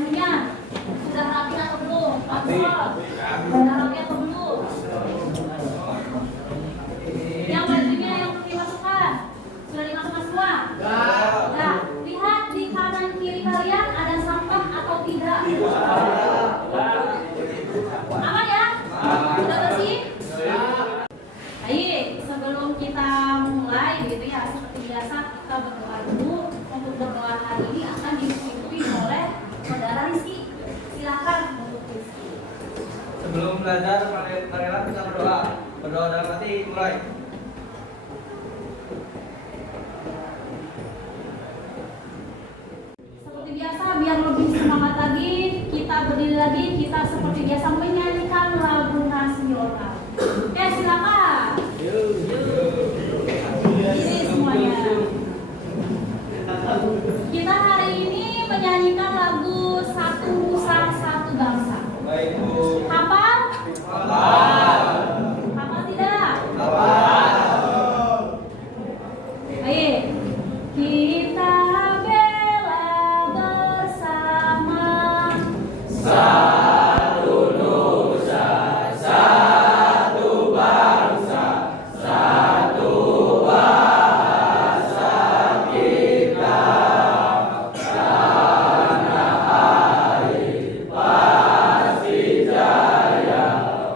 bajunya sudah rapi atau belum? Sudah rapi atau belum? Yang bajunya yang belum dimasukkan sudah dimasukkan semua? Nah, lihat di kanan kiri kalian ada sampah atau tidak? Aman ya? Sudah bersih? Baik, sebelum kita mulai gitu ya, seperti biasa kita berdoa dulu. Untuk berdoa hari ini akan dipimpin oleh saudara Rizky. Silakan untuk Rizky. Sebelum belajar, marilah kita berdoa. Berdoa dalam hati, mulai. Seperti biasa, biar lebih semangat lagi, kita berdiri lagi, kita seperti biasa menyanyikan lagu nasional. Oke, silakan. Ini semuanya. Kita hari ini menyanyikan lagu Satu Nusa Satu Bangsa. Baik, Bu. Hafal? Hafal. Hafal tidak? Hafal. Baik. Kita bela bersama. Satu Nusa, satu bangsa, satu bahasa kita. Tanah air pasti jaya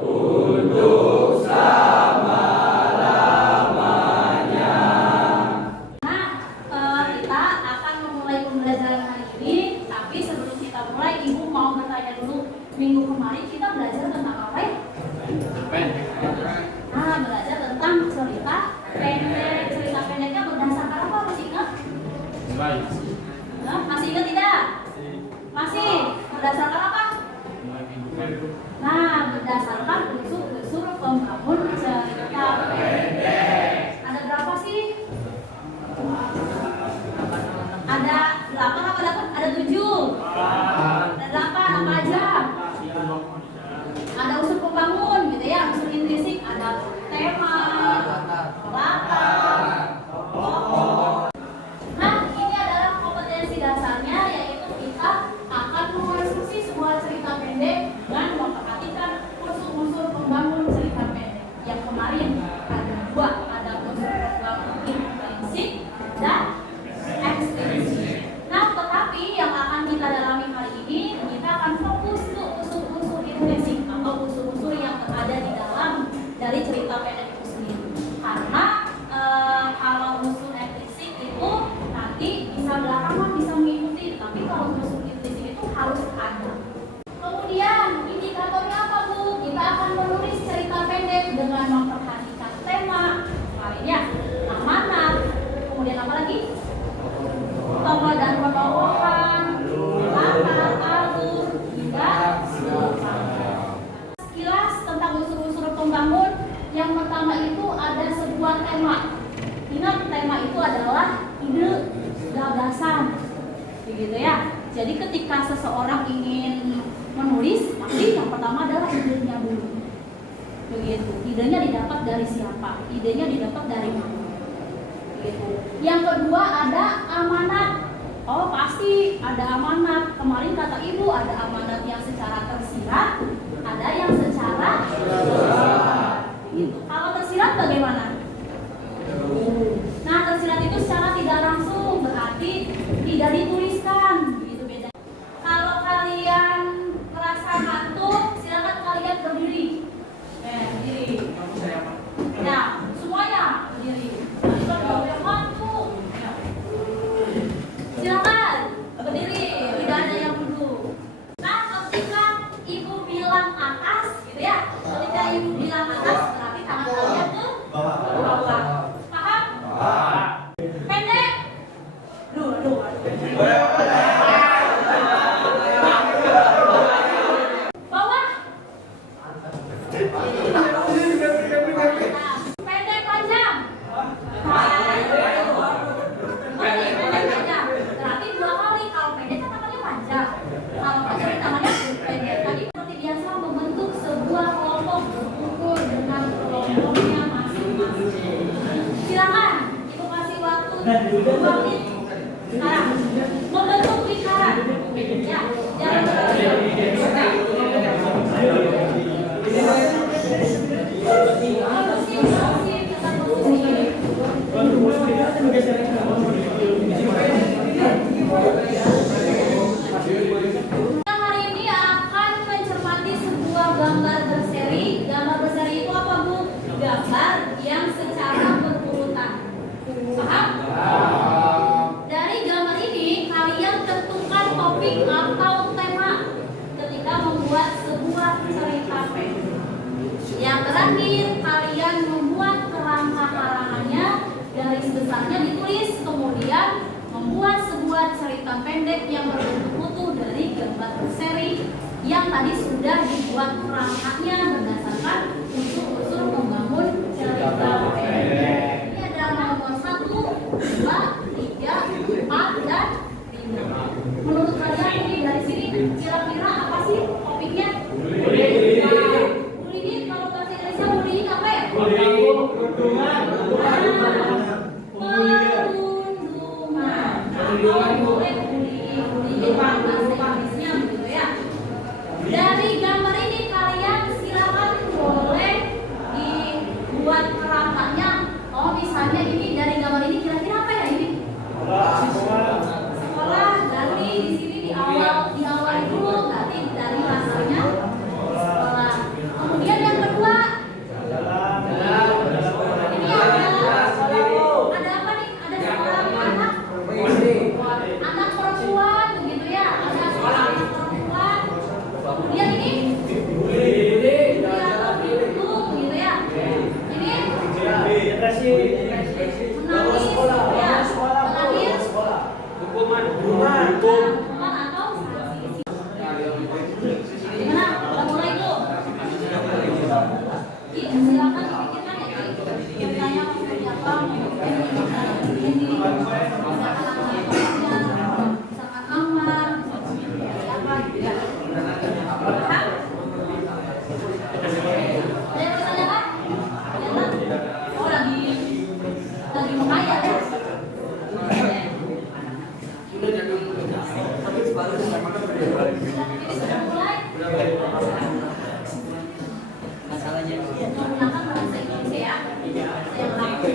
untuk selama-lamanya. Nah, kita akan memulai pembelajaran hari ini. Tapi sebelum kita mulai, Ibu mau bertanya dulu. Minggu kemarin kita belajar tentang apa ya? Nah, belajar tentang cerita pendek. Cerita pendeknya berdasarkan apa? Masih ingat? Nah, masih ingat tidak? Masih. Berdasarkan apa? Nah, berdasarkan unsur-unsur pembangun cerita pendek. Ada berapa sih? Ada 8 apa 8? Ada 7. Ada 8 apa aja? Ada unsur pembangun gitu ya, unsur intrinsik, ada tema, latar, pokok. Nah, ini adalah kompetensi dasarnya, yaitu kita akan mengonstruksi sebuah cerita pendek dengan memperhatikan unsur-unsur pembangun cerita pendek. Yang kemarin ada 2, ada unsur pembangun intrinsik dan ekstrinsik. Nah, tetapi yang akan kita dalami hari ini, kita akan fokus ke unsur-unsur intrinsik atau unsur-unsur yang ada di dalam dari cerita pendek itu sendiri. Karena kalau unsur intrinsik itu nanti bisa belakangan bisa mengikuti, tapi kalau unsur intrinsik itu harus ada. Kemudian indikatornya apa, Bu? Kita akan menulis cerita pendek dengan memperhatikan tema, kemarin ya, amanat, kemudian apa lagi? Tokoh dan penokohan, latar, alur, hingga selanjutnya. Sekilas tentang unsur-unsur pembangun, yang pertama itu ada sebuah tema. Ingat, tema itu adalah ide, gagasan, begitu ya. Jadi ketika seseorang ingin menulis, pasti yang pertama adalah idenya dulu. Begitu. Idenya didapat dari siapa? Idenya didapat dari mana? Begitu. Yang kedua ada amanat. Oh, pasti ada amanat. Kemarin kata Ibu ada amanat yang secara tersirat, ada yang secara tersirat. Begitu. Kalau tersirat bagaimana? Nah, tersirat itu secara tidak langsung, berarti tidak dituliskan. Begitu beda. Kalau kalian merasa ngantuk, silakan kalian berdiri. Berdiri. Nah, semuanya berdiri. Nanti kalau yang ngantuk, silakan berdiri. Tidak ada yang duduk. Nah, ketika Ibu bilang atas, gitu ya. Ketika Ibu bilang atas, berarti tangan kalian ke bawah. Paham? Pendek. Aduh. Bawah. Pendek panjang. Pendek panjang. Berarti 2 kali. Kalau pendek kan namanya panjang. Kalau panjang namanya pendek. Tadi seperti biasa membentuk sebuah kelompok berukur dengan kelompoknya masing-masing. Silakan, Ibu kasih waktu 2 menit. Sekarang membentuk lingkaran. Ya, jangan atau tema ketika membuat sebuah cerita pendek. Yang terakhir, kalian membuat kerangka karangannya, garis besarnya ditulis, kemudian membuat sebuah cerita pendek yang berbentuk utuh dari gambar berseri yang tadi sudah dibuat kerangkanya berdasarkan unsur-unsur membangun cerita pendek. Ini ada nomor 1, 2, 3, 4, dan 5. Menurut kalian ini dari sini kira-kira apa sih topiknya? Bullying. Bullying, kalau bahasa Inggrisnya bullying apa ya? Perundungan. Boleh bullying bahasa Inggrisnya gitu ya. Dari gambar ini kalian silakan boleh dibuat kerangkanya. Oh, misalnya ini dari gambar ini kira-kira apa ya ini? Sekolah. Dari di sini diawali dulu, berarti dari rasanya sekolah. Kemudian yang kedua, ini ada apa nih? Ada sekolah anak perempuan begitu ya. Ada sekolah anak perempuan. Kemudian ini gitu ya. Ini menangis ya. Terakhir hukuman atau sanksi. Gimana? Udah mulai tuh. Silakan pikirkan ya. Ceritanya seperti apa? Ini misalkan Amar, siapa gitu ya. Hah? Ada yang bertanya kan? Oh, lagi menghayal ya. Masalahnya Menggunakan bahasa Indonesia ya. Saya ulangi.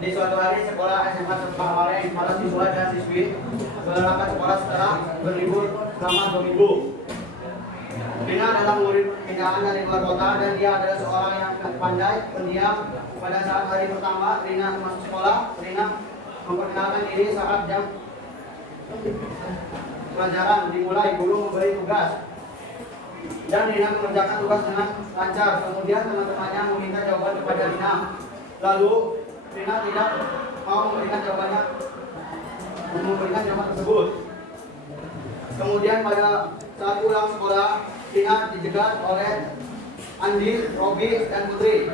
Di suatu hari sekolah SMA Sepamare, para siswa dan siswi berangkat sekolah setelah berlibur selama 2 minggu. Rina adalah murid pindahan dari luar kota dan dia adalah seorang yang pandai, pendiam. Pada saat hari pertama Rina masuk sekolah, Rina memperkenalkan diri saat jam pelajaran dimulai. Guru memberi tugas dan Rina mengerjakan tugas dengan lancar. Kemudian teman-temannya meminta jawaban kepada Rina. Lalu Rina tidak mau memberikan jawaban tersebut. Kemudian pada saat pulang sekolah, Rina dijegat oleh Andi, Robi, dan Putri.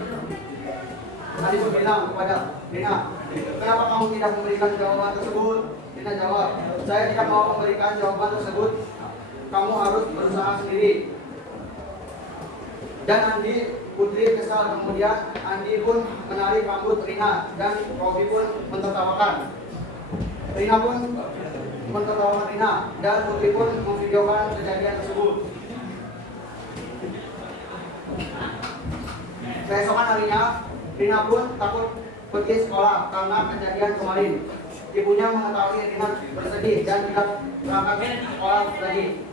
Andi pun bilang kepada Rina, "Kenapa kamu tidak memberikan jawaban tersebut?" Rina jawab, "Saya tidak mau memberikan jawaban tersebut. Kamu harus berusaha sendiri." Dan Andi, Putri kesal. Kemudian Andi pun menarik rambut Rina dan Robi pun mentertawakan. Rina pun mentertawakan Rina dan Putri pun memvideokan kejadian tersebut. Keesokan harinya, Rina pun takut pergi sekolah karena kejadian kemarin. Ibunya mengetahui Rina bersedih dan tidak berangkat sekolah lagi.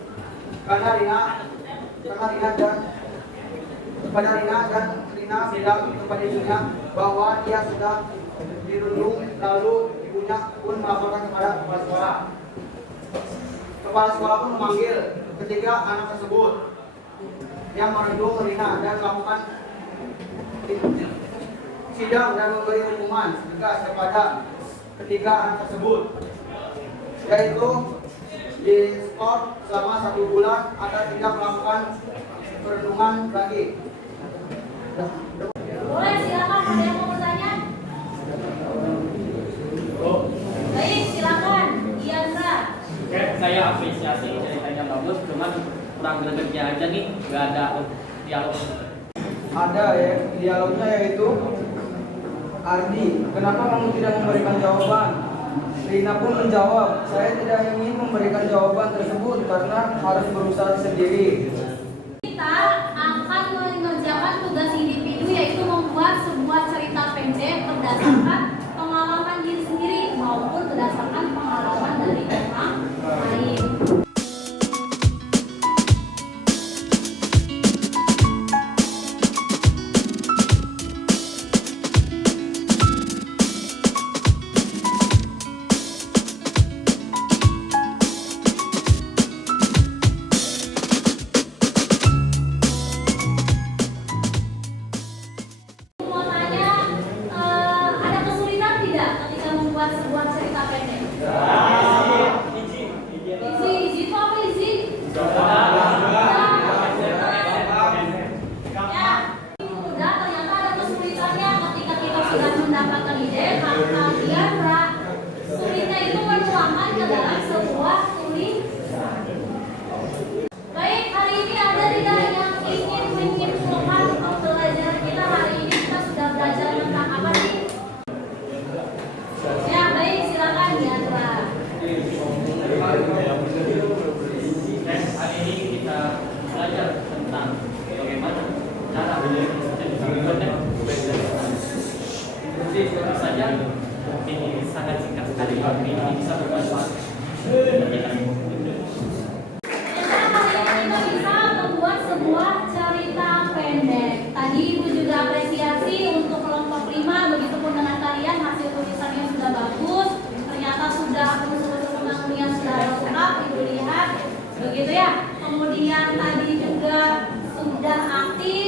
Karena Rina dan Rina bilang kepada ibunya bahwa dia sudah dirundung. Lalu ibunya pun melaporkan kepada kepala sekolah. Kepala sekolah pun memanggil ketiga anak tersebut yang merundung Rina dan melakukan sidang dan memberi hukuman tegas kepada ketiga anak tersebut. yaitu di skor selama 1 bulan agar tidak melakukan perenungan lagi. Boleh, silakan. Ada yang mau bertanya? Baik, silakan. Diandra. Oke, saya apresiasi ceritanya bagus, cuman kurang gregetnya aja nih, nggak ada dialog. Ada ya, dialognya yaitu Ardi, kenapa kamu tidak memberikan jawaban? Rina pun menjawab, saya tidak ingin memberikan jawaban tersebut karena harus berusaha sendiri. Kita akan mengerjakan tugas individu yaitu membuat sebuah cerita pendek berdasarkan pengalaman diri sendiri maupun berdasarkan pengalaman dari orang lain. Mau tanya, ada kesulitan tidak ketika membuat sebuah cerita pendek? Easy itu apa easy? Ya, ini mudah. Ternyata ada kesulitannya ketika kita sudah mendapatkan ide, kalian sulitnya itu menuangkan ke dalam sebuah tulisan. Baik, hari ini ada tidak yang ingin menyimpulkan pembelajaran kita hari ini? Kita sudah belajar tentang apa sih? Ya, baik, silakan Diandra. Hari ini kita belajar tentang bagaimana cara menjadi tentu saja ini sangat singkat sekali, tapi ini bisa bermanfaat. Ternyata hari ini kita bisa membuat sebuah cerita pendek. Tadi Ibu juga apresiasi untuk kelompok 5, begitupun dengan kalian hasil tulisannya sudah bagus. Ternyata sudah unsur-unsur pembangunan sudah lengkap, Ibu lihat. Begitu ya. Kemudian tadi juga sudah aktif